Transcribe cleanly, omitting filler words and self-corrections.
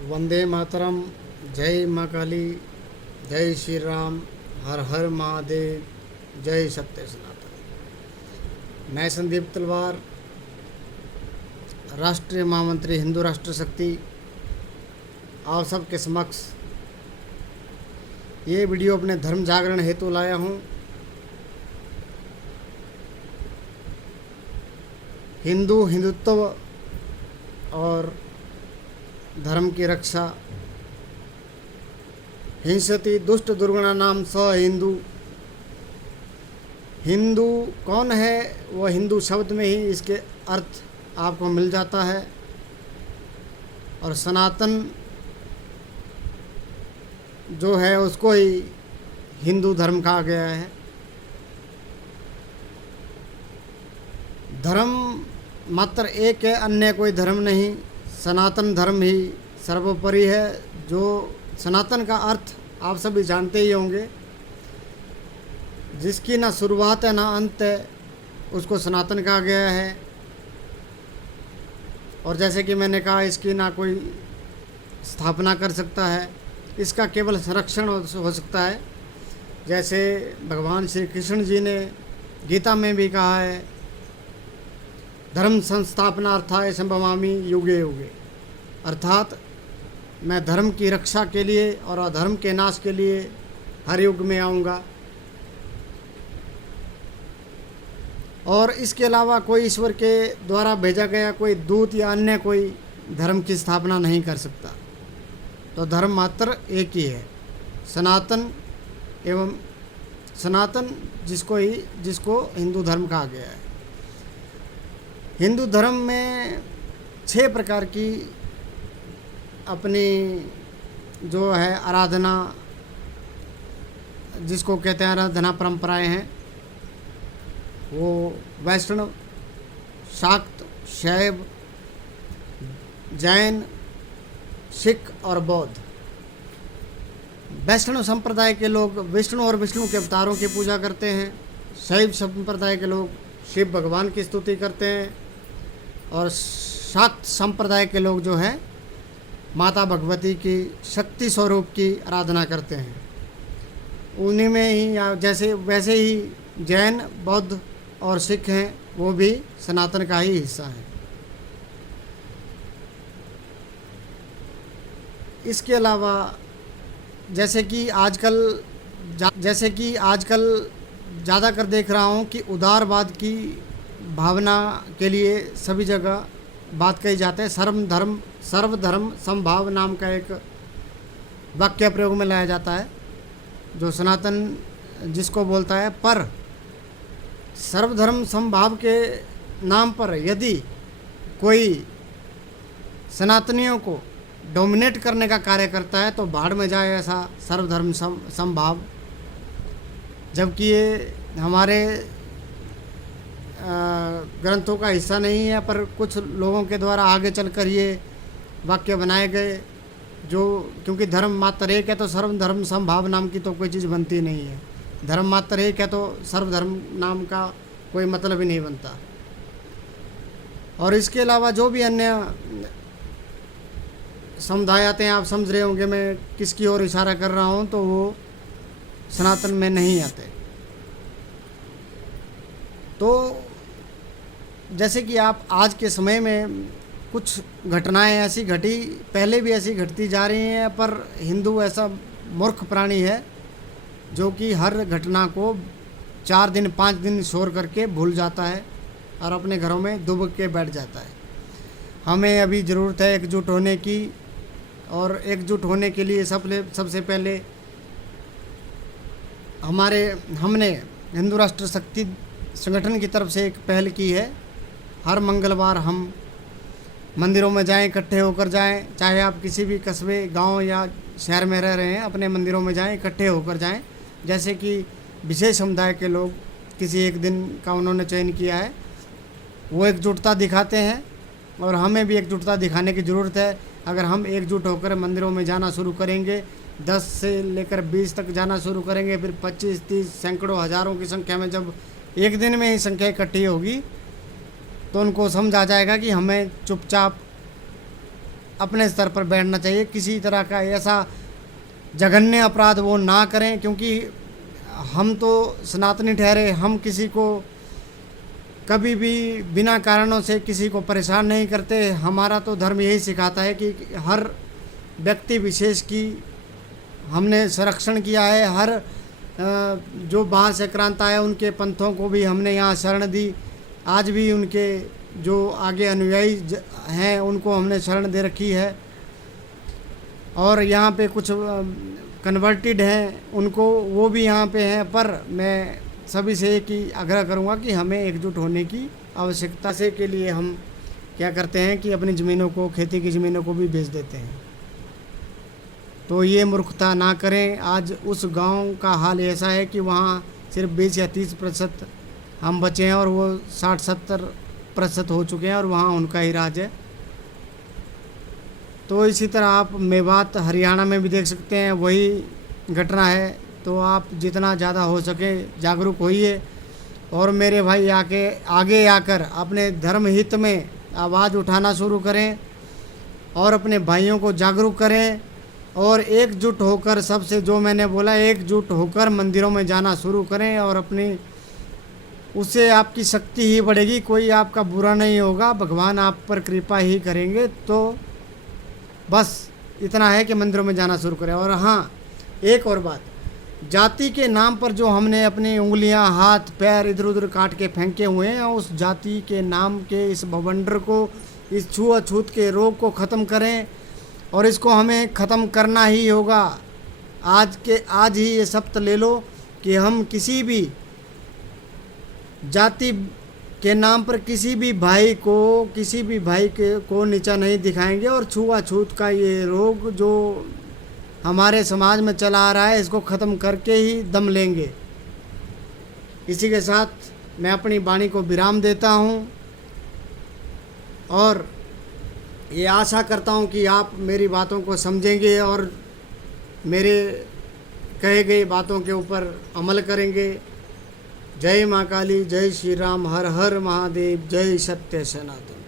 वंदे मातरम। जय माँ काली। जय श्री राम। हर हर महादेव। जय सत्य सनातन। मैं संदीप तलवार, राष्ट्रीय महामंत्री हिंदू राष्ट्र शक्ति, आप सबके समक्ष ये वीडियो अपने धर्म जागरण हेतु लाया हूँ। हिंदुत्व और धर्म की रक्षा। हिंसति दुष्ट दुर्गुणा नाम स हिंदू। हिंदू कौन है? वह हिंदू शब्द में ही इसके अर्थ आपको मिल जाता है। और सनातन जो है उसको ही हिंदू धर्म कहा गया है। धर्म मात्र एक है, अन्य कोई धर्म नहीं। सनातन धर्म ही सर्वोपरि है। जो सनातन का अर्थ आप सभी जानते ही होंगे, जिसकी ना शुरुआत है ना अंत है, उसको सनातन कहा गया है। और जैसे कि मैंने कहा, इसकी ना कोई स्थापना कर सकता है, इसका केवल संरक्षण हो सकता है। जैसे भगवान श्री कृष्ण जी ने गीता में भी कहा है, धर्म संस्थापनार्थाय संभवामि युगे युगे। अर्थात मैं धर्म की रक्षा के लिए और अधर्म के नाश के लिए हर युग में आऊँगा। और इसके अलावा कोई ईश्वर के द्वारा भेजा गया कोई दूत या अन्य कोई धर्म की स्थापना नहीं कर सकता। तो धर्म मात्र एक ही है, सनातन। एवं सनातन जिसको हिंदू धर्म कहा गया है। हिंदू धर्म में 6 प्रकार की अपनी जो है आराधना, जिसको कहते हैं आराधना परंपराएं हैं। वो वैष्णव, शाक्त, शैव, जैन, सिख और बौद्ध। वैष्णव संप्रदाय के लोग विष्णु और विष्णु के अवतारों की पूजा करते हैं। शैव संप्रदाय के लोग शिव भगवान की स्तुति करते हैं। और शाक्त संप्रदाय के लोग जो है माता भगवती की शक्ति स्वरूप की आराधना करते हैं। उन्हीं में ही वैसे ही जैन, बौद्ध और सिख हैं, वो भी सनातन का ही हिस्सा हैं। इसके अलावा जैसे कि आजकल ज़्यादातर देख रहा हूँ कि उदारवाद की भावना के लिए सभी जगह बात कही जाती है। सर्वधर्म समभाव नाम का एक वाक्य प्रयोग में लाया जाता है, जो सनातन जिसको बोलता है। पर सर्वधर्म समभाव के नाम पर यदि कोई सनातनियों को डोमिनेट करने का कार्य करता है तो भाड़ में जाए ऐसा सर्वधर्म समभाव। जबकि ये हमारे ग्रंथों का हिस्सा नहीं है, पर कुछ लोगों के द्वारा आगे चलकर ये वाक्य बनाए गए। क्योंकि धर्म मात्र एक है तो सर्वधर्म समभाव नाम की तो कोई चीज़ बनती नहीं है। धर्म मात्र एक है तो सर्वधर्म नाम का कोई मतलब ही नहीं बनता। और इसके अलावा जो भी अन्य समुदाय आते हैं, आप समझ रहे होंगे मैं किसकी ओर इशारा कर रहा हूँ, तो वो सनातन में नहीं आते। तो जैसे कि आप आज के समय में कुछ घटनाएं ऐसी घटी, पहले भी ऐसी घटती जा रही हैं, पर हिंदू ऐसा मूर्ख प्राणी है जो कि हर घटना को 4 दिन 5 दिन शोर करके भूल जाता है और अपने घरों में दुबक के बैठ जाता है। हमें अभी ज़रूरत है एकजुट होने की। और एकजुट होने के लिए सबसे पहले हमने हिंदू राष्ट्र शक्ति संगठन की तरफ से एक पहल की है। हर मंगलवार हम मंदिरों में जाएं, इकट्ठे होकर जाएं। चाहे आप किसी भी कस्बे, गांव या शहर में रह रहे हैं, अपने मंदिरों में जाएं, इकट्ठे होकर जाएं। जैसे कि विशेष समुदाय के लोग किसी एक दिन का उन्होंने चयन किया है, वो एकजुटता दिखाते हैं। और हमें भी एकजुटता दिखाने की ज़रूरत है। अगर हम एकजुट होकर मंदिरों में जाना शुरू करेंगे, 10 से लेकर 20 तक जाना शुरू करेंगे, फिर 25, 30, सैकड़ों, हज़ारों की संख्या में जब एक दिन में ही संख्या इकट्ठी होगी, तो उनको समझ आ जाएगा कि हमें चुपचाप अपने स्तर पर बैठना चाहिए। किसी तरह का ऐसा जघन्य अपराध वो ना करें, क्योंकि हम तो सनातनी ठहरे, हम किसी को कभी भी बिना कारणों से किसी को परेशान नहीं करते। हमारा तो धर्म यही सिखाता है कि हर व्यक्ति विशेष की हमने संरक्षण किया है। हर जो बाहर से क्रांत आए उनके पंथों को भी हमने यहाँ शरण दी। आज भी उनके जो आगे अनुयायी हैं उनको हमने शरण दे रखी है। और यहाँ पे कुछ कन्वर्टेड हैं उनको, वो भी यहाँ पे हैं। पर मैं सभी से एक ही आग्रह करूँगा कि हमें एकजुट होने की आवश्यकता से के लिए हम क्या करते हैं कि अपनी ज़मीनों को, खेती की ज़मीनों को भी बेच देते हैं। तो ये मूर्खता ना करें। आज उस गांव का हाल ऐसा है कि वहाँ सिर्फ 20 या 30% हम बचे हैं और वो 60-70% हो चुके हैं और वहाँ उनका ही राज है। तो इसी तरह आप मेवात हरियाणा में भी देख सकते हैं, वही घटना है। तो आप जितना ज़्यादा हो सके जागरूक होइए और मेरे भाई आगे आकर अपने धर्म हित में आवाज़ उठाना शुरू करें और अपने भाइयों को जागरूक करें और एकजुट होकर, सबसे जो मैंने बोला, एकजुट होकर मंदिरों में जाना शुरू करें और अपनी उससे आपकी शक्ति ही बढ़ेगी। कोई आपका बुरा नहीं होगा, भगवान आप पर कृपा ही करेंगे। तो बस इतना है कि मंदिरों में जाना शुरू करें। और हाँ, एक और बात, जाति के नाम पर जो हमने अपनी उंगलियां, हाथ पैर इधर उधर काट के फेंके हुए हैं, उस जाति के नाम के इस बवंडर को, इस छुआछूत के रोग को ख़त्म करें और इसको हमें ख़त्म करना ही होगा। आज ही ये शपथ ले लो कि हम किसी भी जाति के नाम पर किसी भी भाई को नीचा नहीं दिखाएंगे और छुआछूत का ये रोग जो हमारे समाज में चला आ रहा है इसको ख़त्म करके ही दम लेंगे। इसी के साथ मैं अपनी वाणी को विराम देता हूँ और ये आशा करता हूँ कि आप मेरी बातों को समझेंगे और मेरे कहे गई बातों के ऊपर अमल करेंगे। जय माँ काली, जय श्री राम, हर हर महादेव, जय सत्य सनातन।